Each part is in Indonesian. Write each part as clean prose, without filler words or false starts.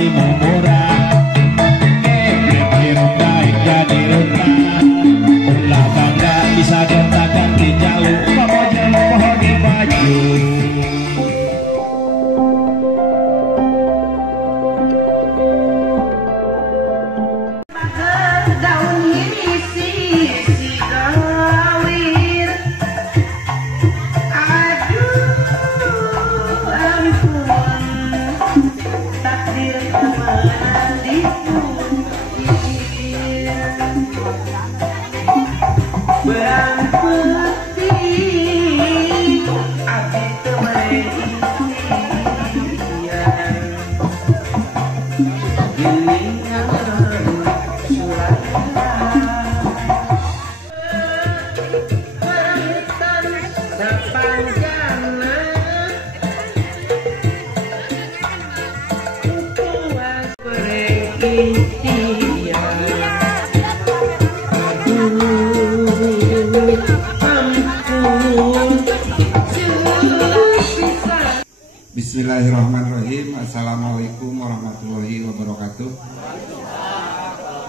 hatimu murah. Hirup baik jadi rupa. Ulah bangga bisa gonta-ganti jauh. Pokoknya mohon di baju. Bismillahirrahmanirrahim. Assalamualaikum warahmatullahi wabarakatuh.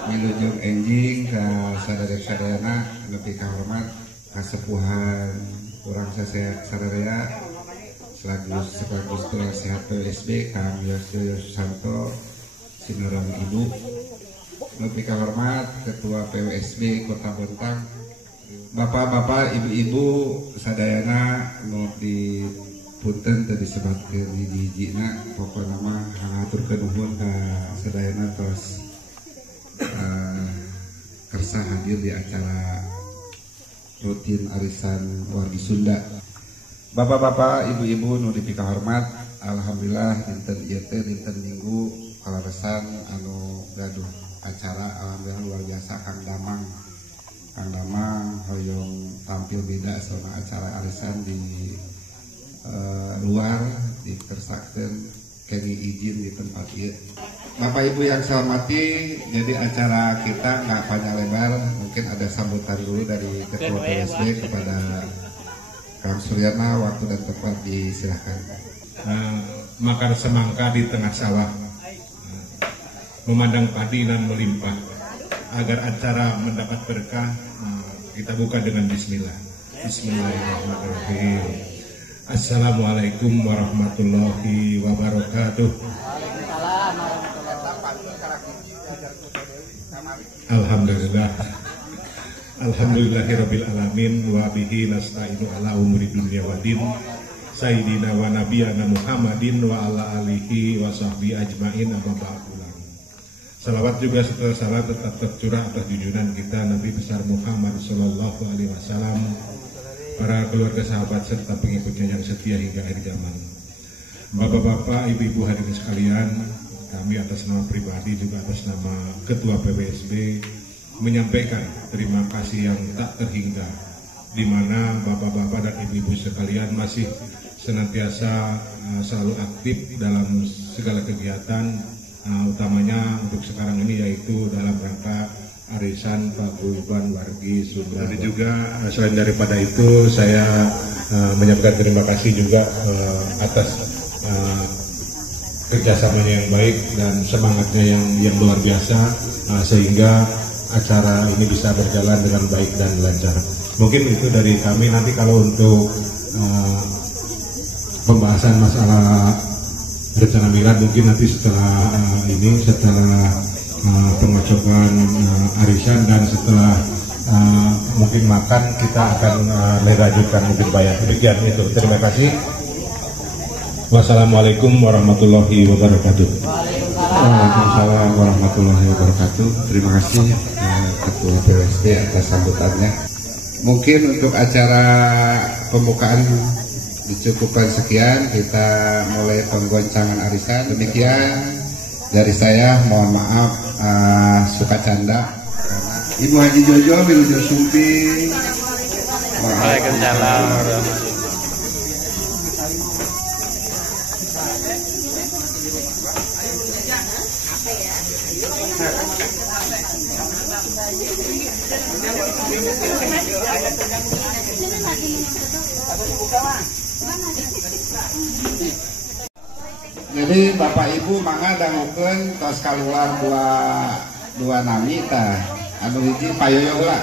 Wilujeng enjing ka sadaya-sadayana lebih kahormat kasepuhan urang sadaya selagus tulang sehat PWSB Kang Yosyo Susanto Sinurang Ibu, lebih kahormat Ketua PWSB Kota Bontang, Bapak-bapak, ibu-ibu sadayana nu di punten tadi disebutkeun hiji-hijina pokokna mah ngaturkeun nuhun ka sadayana tos kersa hadir di acara rutin arisan wargi Sunda. Bapak-bapak, ibu-ibu nu dipika hormat, alhamdulillah dinten ieu teh dinten Minggu kalaresan anu gaduh acara alhamdulillah luar biasa Kang Damang hoyong tampil beda sama acara arisan di luar dikersakeun kenging izin di tempat ieu. Bapak Ibu yang saya hormati, jadi acara kita nggak panjang lebar, mungkin ada sambutan dulu dari Ketua PWSB kepada Kang Suryana, waktu dan tempat disilahkan. Makan semangka di tengah sawah, memandang padi dan melimpah. Agar acara mendapat berkah, kita buka dengan Bismillah. Bismillahirrahmanirrahim. Assalamualaikum warahmatullahi wabarakatuh. Alhamdulillah. Alhamdulillahirabbil alamin wa bihi nasta'inu ala umuri dunya waddin. Sayyidina wa nabiyana Muhammadin wa ala alihi wa sahbihi ajmain amma ba'du. Salawat juga setelah salat tetap tercurah atas junjungan kita Nabi besar Muhammad Sallallahu Alaihi Wasallam, para keluarga sahabat serta pengikutnya yang setia hingga akhir zaman. Bapak-bapak, ibu-ibu hadirin sekalian, kami atas nama pribadi juga atas nama Ketua PWSB menyampaikan terima kasih yang tak terhingga, di mana bapak-bapak dan ibu-ibu sekalian masih senantiasa selalu aktif dalam segala kegiatan. Utamanya untuk sekarang ini yaitu dalam rangka arisan paguyuban wargi Sunda. Dan juga selain daripada itu saya menyampaikan terima kasih juga atas kerjasamanya yang baik dan semangatnya yang luar biasa sehingga acara ini bisa berjalan dengan baik dan lancar. Mungkin itu dari kami. Nanti kalau untuk pembahasan masalah rencana milad mungkin nanti setelah pengocokan arisan dan setelah mungkin makan kita akan melanjutkan mungkin bayar. Demikian itu. Terima kasih. Wassalamualaikum warahmatullahi wabarakatuh. Waalaikumsalam warahmatullahi wabarakatuh. Terima kasih Ketua PWSB atas sambutannya. Mungkin untuk acara pembukaan dicukupkan sekian, kita mulai penggoncangan arisan. Demikian dari saya, mohon maaf suka canda karena Ibu Haji Jojo Wilujeng Sumping. Waalaikumsalam. Jadi Bapak Ibu mangga dangukeun tos keluar dua nami tah. Anu hiji payoyo heula.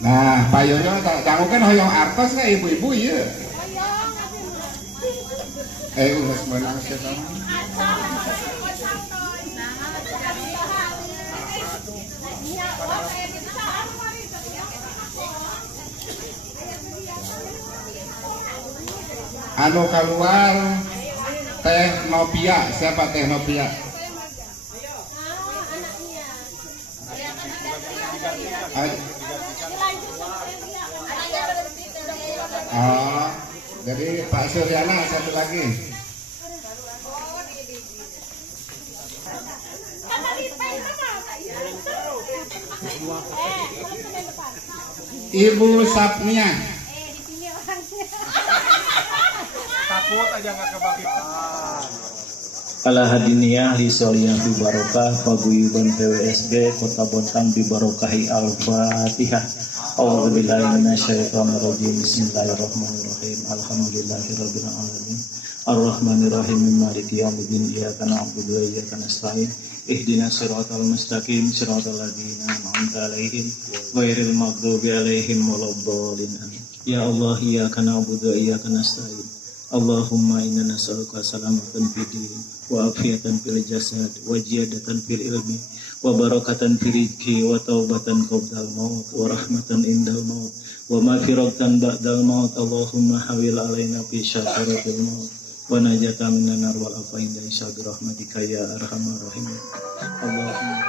Nah, payoyo dangukeun hoyong artos ka ibu-ibu ieu. Geus meunang sia. Anu keluar Teh Novia, siapa Teh Novia? Oh, jadi Pak Suryana satu lagi. Ibu Sapnia. Takut aja nggak kebagi. Ala hadiniyah li soliyah bi barokah paguyuban PWSB Kota Bontang bi barokahi Al-Fatihah. A'udzubillahi minasyaitonir rajim. Bismillahirrahmanirrahim. Alhamdulillahirabbil alamin. Arrahmanirrahim. Maliki yaumiddin. Iyyaka na'budu wa iyyaka nasta'in. Ihdinas siratal mustaqim. Siratal ladzina an'amta 'alaihim ghairil maghdubi 'alaihim waladdallin. Ya Allah, iyyaka na'budu wa iyyaka nasta'in. Allahumma inna nas'aluka salamatan fid din wa afiyatan fil jasad wa ziyadatan fil ilmi wa barakatan fil rizqi wa taubatan qabdal maut wa rahmatan indal maut wa maghfiratan ba'dal maut. Allahumma hawil alaina fi syakaratil maut wa najatan minan nar wal afa inda isya bi rahmatika ya arhamar rahimin. Allahumma